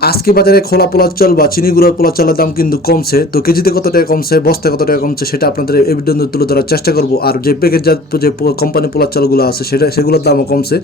আজকে বাজারে খোলা পোলার চাল বা চিনি গুঁড়োর পোলার চালের দাম কিন্তু কমছে। তো কেজিতে কত টাকা কমছে, বস্তায় কত টাকা কমছে, সেটা আপনাদের এই ভিডিওতে তুলে ধরার চেষ্টা করব। আর যে প্যাকেটজাত যে কোম্পানি পোলার চালগুলো আছে, সেটা সেগুলোর দামও কমছে।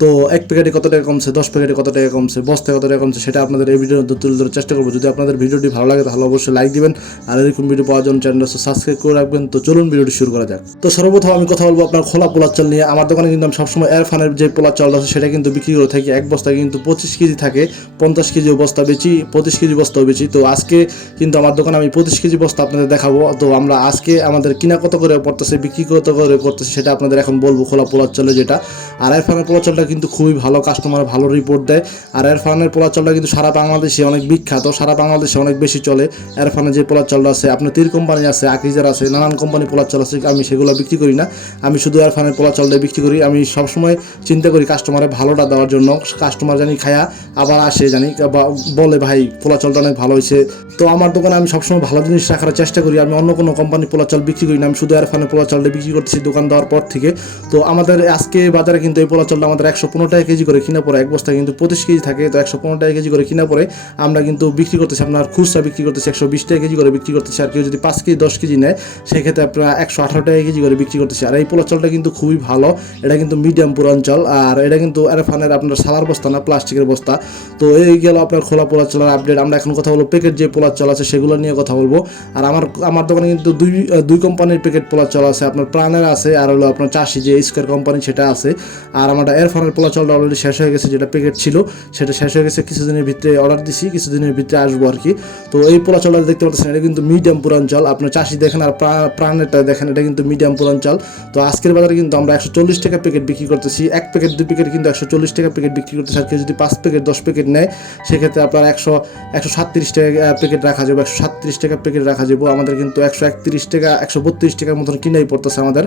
তো এক প্যাকেটে কত টাকা কমছে, দশ প্যাকেটে কত টাকা কমছে, বস্তায় কত টাকা কমছে, সেটা আপনাদের এই ভিডিওতে তুলে ধরার চেষ্টা করব। যদি আপনাদের ভিডিওটি ভালো লাগে, তাহলে অবশ্যই লাইক দিবেন। আর এরকম ভিডিও পাওয়ার জন্য চ্যানেলটা সাবস্ক্রাইব করে রাখবেন। তো চলুন ভিডিওটি শুরু করা যাক। তো সর্বপ্রথম আমি কথা বলব আপনার খোলা পোলার চাল নিয়ে। আমার দোকানে কিন্তু আমি সবসময় এয়ারফানের যে পোলার চাল আছে, সেটা কিন্তু বিক্রি করে থাকি। এক বস্তায় কিন্তু পঁচিশ কেজি থাকে, পঞ্চাশ কেজি বস্তা বেচি, পঁচিশ কেজি বস্তাও বেচি। তো আজকে কিন্তু আমার দোকানে আমি পঁচিশ কেজি বস্তা আপনাদের দেখাবো। তো আমরা আজকে আমাদের কিনা কত করে পড়তেছে, বিক্রি কত করে করতেছে, সেটা আপনাদের এখন বলব খোলা পোলার চালে যেটা। আর এয়ারফানের পোলার চালটা কিন্তু খুবই ভালো কাস্টমার ভালো রিপোর্ট দেয়। আর এয়ারফানের পোলার চালটা কিন্তু সারা বাংলাদেশে অনেক বিখ্যাত, সারা বাংলাদেশে অনেক বেশি চলে। এয়ারফানের যে পোলার চালটা আছে, আপনার তীর কোম্পানি আছে, আকিজার আছে, নানান কোম্পানি পোলার চাল আছে, আমি সেগুলো বিক্রি করি না। আমি শুধু এয়ারফানের পোলার চালটাই বিক্রি করি। আমি সবসময় চিন্তা করি কাস্টমারে ভালোটা দেওয়ার জন্য। কাস্টমার জানি খায়া, আবার আসে জানি, বা বলে, ভাই পোলা চালটা অনেক ভালো হয়েছে। তো আমার দোকানে আমি সবসময় ভালো জিনিস রাখার চেষ্টা করি। আমি অন্য কোনো কোম্পানি পোলা চাল বিক্রি করি না। আমি শুধু এয়ারফানের পোলা চালটা বিক্রি করতেছি দোকান দেওয়ার পর থেকে। তো আমাদের আজকে বাজারে কিন্তু এই পোলা চালটা আমাদের একশো পনেরো টাকা কেজি করে কিনা পড়ে। এক বস্তা কিন্তু পঁচিশ কেজি থাকে, তো একশো পনেরো টাকা কেজি করে কিনা পড়ে। আমরা কিন্তু বিক্রি করতেছি, আপনার খুচরা বিক্রি করতেছি একশো বিশ টাকা কেজি করে বিক্রি করতেছি। আর কেউ যদি পাঁচ কেজি, দশ কেজি নেয়, সেক্ষেত্রে আপনার একশো আঠারো টাকা কেজি করে বিক্রি করতেছি। আর এই পোলা চালটা কিন্তু খুবই ভালো। এটা কিন্তু মিডিয়াম পুরাঞ্চল আর এটা কিন্তু এরফানের আপনার সালার বস্তা না, প্লাস্টিকের বস্তা। তো এই গেল আপনার খোলা পোলার চালের আপডেট আমরা এখন কথা বলব প্যাকেট যে পোলার চাল আছে সেগুলো নিয়ে কথা বলব। আর আমার আমার দোকানে কিন্তু দুই দুই কোম্পানির প্যাকেট পোলার চাল আছে, আপনার প্রাণের আছে, আর হলো আপনার চাষি যে স্কোয়ার কোম্পানি সেটা আছে। আর আমার এয়ারফোনের পোলার চালটা অলরেডি শেষ হয়ে গেছে, যেটা প্যাকেট ছিল, সেটা শেষ হয়ে গেছে, কিছুদিনের ভিতরে অর্ডার দিছি, কিছুদিনের ভিতরে আসব আর কি। তো এই পোলা চালটা দেখতে পাচ্ছেন, এটা কিন্তু মিডিয়াম পুরাঞ্চল আপনার চাষি দেখেন আর প্রা- প্রাণেরটা দেখেন, এটা কিন্তু মিডিয়াম পুরাঞ্চল তো আজকের বাজারে কিন্তু আমরা একশো চল্লিশ টাকা প্যাকেট বিক্রি করতেছি, এক প্যাকেট দুই প্যাকেট কিন্তু একশো চল্লিশ টাকা প্যাকেট বিক্রি করতেছি, আর কেউ যদি পাঁচ প্যাকেট দশ প্যাকেট নেয়, সেক্ষেত্রে আপনার একশো একশো সাতত্রিশ টাকা প্যাকেট রাখা যাবে, একশো সাতত্রিশ টাকা প্যাকেট রাখা যাবে। আমাদের কিন্তু একশো একত্রিশ টাকা, একশো বত্রিশ টাকার মতন কিনেই পড়তেছে আমাদের।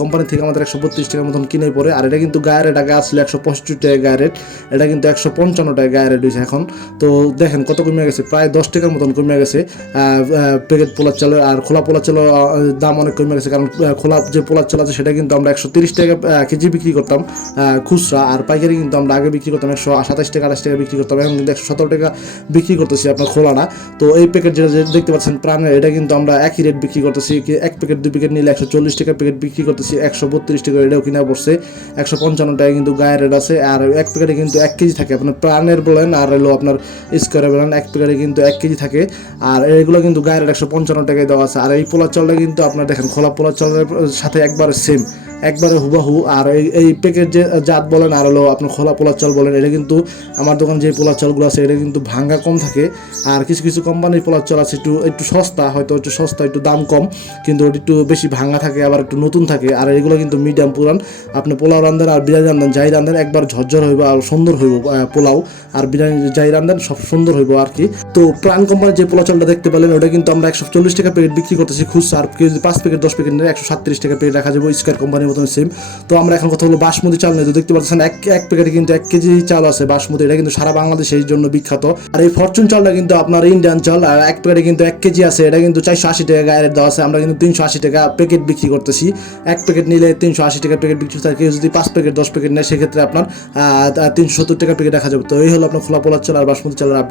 কোম্পানি থেকে আমাদের একশো বত্রিশ টাকার মতন কিনেই পড়ে। আর এটা কিন্তু গায়ের রেট আগে আসলে একশো পঁয়ষট্টি টাকা গায়ের রেট এটা কিন্তু একশো পঞ্চান্ন টাকা গায়ের রেট হয়েছে এখন। তো দেখেন কত কমে গেছে, প্রায় দশ টাকার মতন কমে গেছে। প্যাকেট পোলার চালের আর খোলা পোলার চালের দাম অনেক কমে গেছে। কারণ খোলা যে পোলার চাল আছে সেটা কিন্তু আমরা একশো তিরিশ টাকা কেজি বিক্রি করতাম খুচরা। আর পাইকারি কিন্তু আমরা আগে বিক্রি করতাম একশো সাতাশ টাকা, আঠাশ টাকা বিক্রি করতাম। এখন কিন্তু একশো সতেরো টাকা বিক্রি করতেছি আপনার খোলা না তো এই প্যাকেট যেটা দেখতে পাচ্ছেন প্রাণের, এটা কিন্তু আমরা একই রেট বিক্রি করতেছি এক প্যাকেট দুই প্যাকেট নিলে একশো চল্লিশ টাকা প্যাকেট বিক্রি করতেছি, একশো বত্রিশ টাকা এটাও কিনা পড়ছে, একশো পঞ্চান্ন টাকা কিন্তু গায়ের রেট আছে, আর এক প্যাকেটে কিন্তু এক কেজি থাকে। আপনার প্রাণের বলেন, আর হলো আপনার স্কোয়ারে বলেন, এক প্যাকেটে কিন্তু এক কেজি থাকে, আর এগুলো কিন্তু গায়ের রেট একশো পঞ্চান্ন টাকায় দেওয়া আছে, আর এই পোলার চালটা কিন্তু আপনার দেখেন, খোলা পোলার চালের সাথে একবার সেম একবারে হুবাহু। আর এই এই প্যাকেট যে জাত বলেন আর হলো আপনার খোলা পোলার চাল বলেন, এটা কিন্তু আমার দোকান যে পোলার চালগুলো আছে, এটা কিন্তু ভাঙ্গা কম থাকে। আর কিছু কিছু কোম্পানির পোলার চাল আছে একটু একটু সস্তা, হয়তো একটু সস্তা, একটু দাম কম, কিন্তু ওটা একটু বেশি ভাঙ্গা থাকে, আবার একটু নতুন থাকে। আর এগুলো কিন্তু মিডিয়াম পুরান। আপনি পোলাও রান্ধেন আর বিরিয়ানি রান্ধেন যাই রান্ধেন একবার ঝরঝর হইব আর সুন্দর হইব পোলাও। আর বিরিয়ানি যাই রান্ধেন সব সুন্দর হইব আর কি। তো প্রাণ কোম্পানির যে পোলা চালটা দেখতে পেলেন, ওটা কিন্তু আমরা একশো চল্লিশ টাকা প্যাকেট বিক্রি করতেছি, খুচরা আর কেউ পাঁচ প্যাকেট দশ প্যাকেট নেয় একশো সাতত্রিশ টাকা প্যাকেট রাখা যাবে স্কোয়ার কোম্পানির মতন সেম তো আমরা এখন কথা হলো বাসমতি চাল নিয়ে। তো দেখতে পাচ্ছেন এক এক প্যাকেটে কিন্তু এক কেজি চাল আছে বাসমতি। এটা কিন্তু সারা বাংলাদেশে এই জন্য বিখ্যাত। আর এই ফরচুন চালটা কিন্তু আপনার ইন্ডিয়ান চাল। আর এক প্যাকেটে কিন্তু এক কেজি আছে। এটা কিন্তু চারশো আশি টাকা গায়ের দেওয়া আছে। আমরা কিন্তু তিনশো আশি টাকা প্যাকেট বিক্রি করতেছি। এক প্যাকেট নিলে তিনশো আশি টাকা প্যাকেট বিক্রি করতে কেউ যদি পাঁচ প্যাকেট, দশ প্যাকেট নেয়, সেক্ষেত্রে আপনার তিনশো সত্তর টাকা প্যাকেট দেখা যাবে। তো এই হলো আপনার খোলা পোলার চাল আর বাসমতি চালের